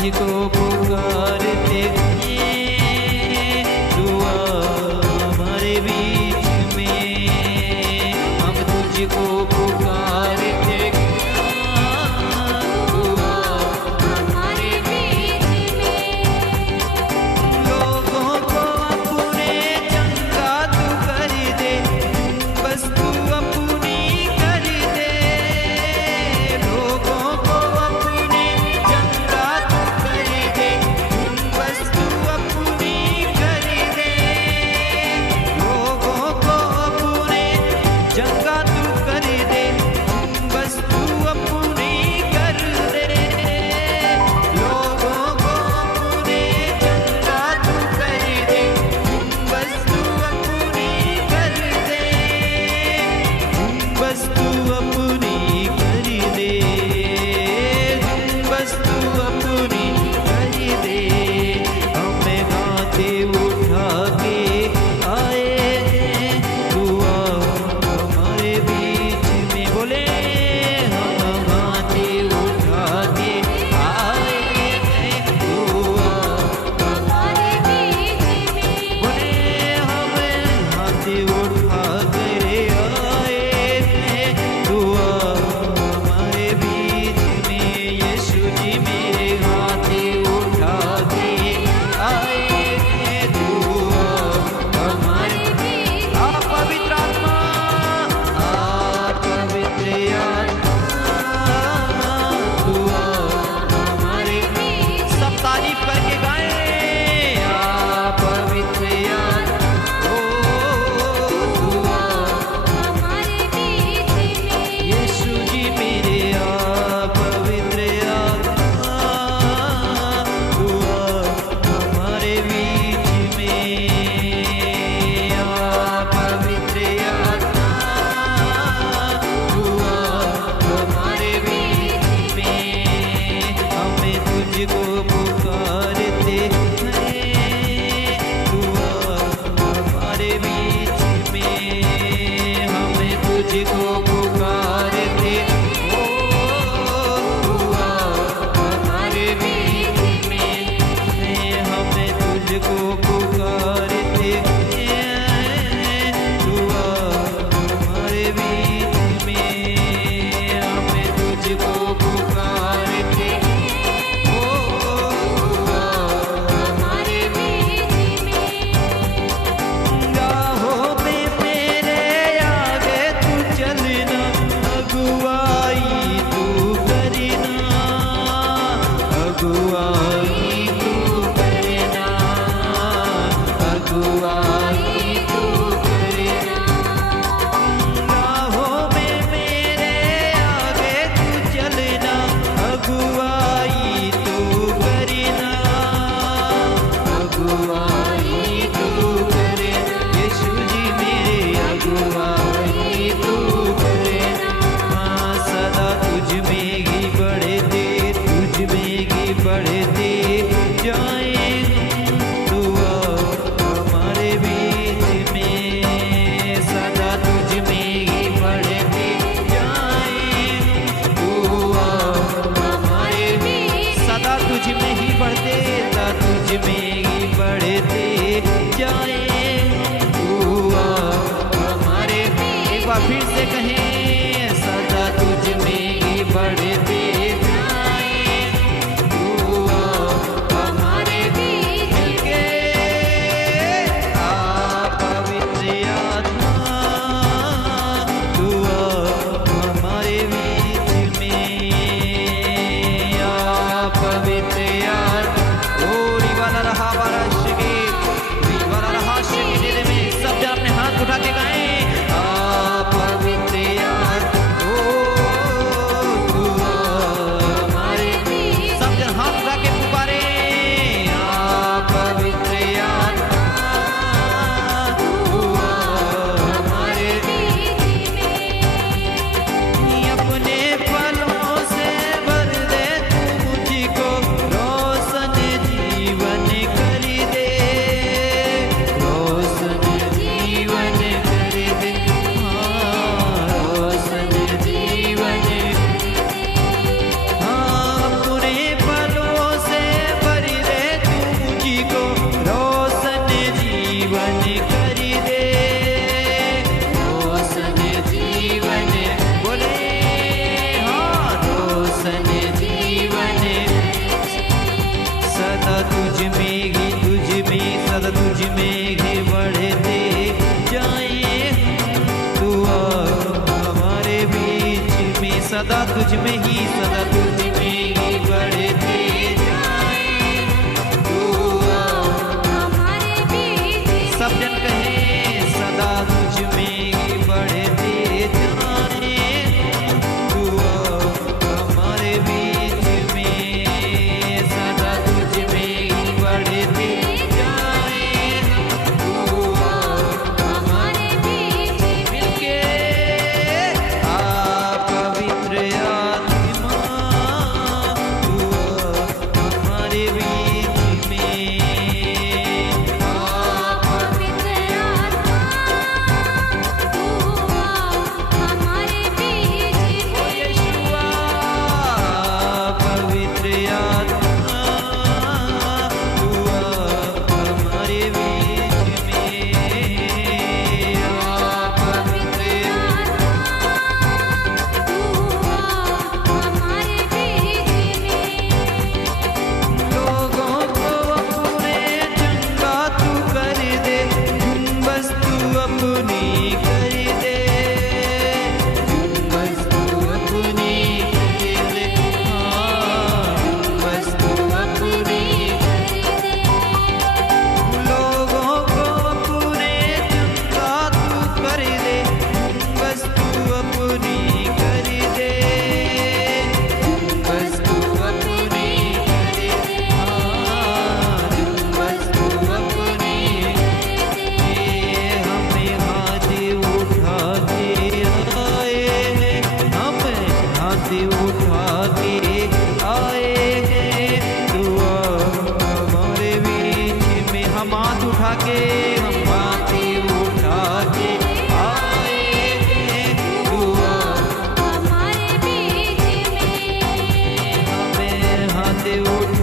तुझको पुकारते हैं, तू आ हमारे बीच में। हम तुझको पुकारते हैं, तू आ हमारे बीच में। लोगों को अपने चंगा तू कर दे, बस तू अपनी कर दे। लोगों को अपने चंगा तू कर दे, बस तू अपनी कर दे। लोगों को अपने चंगा तू कर दे, बस तू अपनी कर दे। लोगों को अपने चंगा तू कर दे, बस तू अपनी कर दे। बस तू अपनी कर दे, बस तू अपनी कर दे। हमें गाते उठा के आए हैं, तू आ हमारे बीच में। बोले हम गाते उठा के आए हैं, तू आ हमारे बीच में। बोले हम गाते उठा कर आए हैं, तू आ हमारे बीच में। यीशु जी मेरे गाते उठा के आए हैं, तू आ हमारे बीच। आप पवित्र आत्मा, आप पवित्र आत्मा, तू आ हमारे बीच। सब तारीफ करके गाएं, आप पवित्र आत्मा, ओ तू आ हमारे बीच में। यीशु जी मेरे आप पवित्र आत्मा, तू आ हमारे बीच में। आप पवित्र आत्मा, तू आ हमारे बीच में। हमें तुझको पुकारते हैं, तू आ हमारे बीच में। हमें तुझको पुकारते, ओ तू आ हमारे बीच में। हमें तुझको पुकारते हैं, तू आ हमारे बीच में। हमें तुझको पुकारते, ओ तू आ हमारे बीच में। राहों में मेरे आगे तू चलना, अगुवाई तू करना, अगुवाई तू करना, अगुवाई तू करना। राहों में मेरे आगे तू चलना, अगुवाई तू करना, अगुवाई तू करना। यीशु जी मेरे अगुवाई तू करना। हाँ, सदा तुझ में ही बढ़ते, तुझ में ही बढ़ते जाएं। तू आ हमारे बीच में, सदा तुझ में ही बढ़ते जाएं। तू आ हमारे बीच, सदा तुझ में ही बढ़ते, सदा तुझ में ही बढ़ते जाएं। तू आ हमारे बीच। एक बार फिर से कहें, सदा तुझ में ही बढ़ते जाएं। तू आ हमारे बीच के। आप पवित्र आत्मा, तू आ हमारे बीच में। आप पवित्र आत्मा, ओ रिवाला रहा बाराशगे, रिवाला रहा शगे में। सब जन अपने हाथ उठा के गाएं, आप पवित्र तुझ में ही सदा तुझ में ही बढ़ते जाए दुआ हमारे बीच सब जन कहें सदा तुझ में ही बढ़ते जाए दुआ हमारे बीच में सदा तुझ में ही बढ़ते जाए दुआ हमारे बीच मिलके आ पवित्र आत्मा दुआ हमारे बीच में आ पवित्र आत्मा दुआ हमारे बीच ओ यीशुआ पवित्र आत्मा दुआ हमारे बीच में आ पवित्र हमारे बीच में लोगों को अपने चंगा तू कर दे जुम्बस तू अपनी कर दे जुम्बस तू अपनी कर दे हाँ जुम्बस तू अपनी लोगों को अपने चंगा तू कर दे जुम्बस तू अपनी कर दे जुम्बस तू अपनी कर दे हाँ जुम्बस तू अपनी हमें हाथ उठा के आए हैं हमें हाथ उठा के आए हैं दुआ हमारे बीच में हम हाथ उठा के आए हैं दुआ हमारे बीच में हमें हाथ उठा